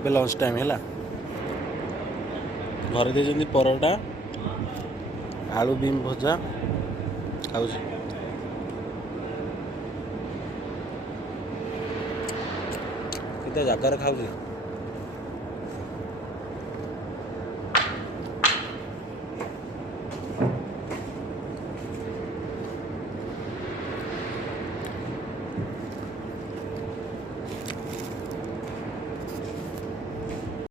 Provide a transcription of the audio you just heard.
ଏବେ lunch time ହେଲା। ଘରେ ଦେଇଛନ୍ତି ପରଟା ଆଳୁ ବିମ୍ ଭଜା ଖାଉଛି। କେତେ ଜାଗାରେ ଖାଉଛି।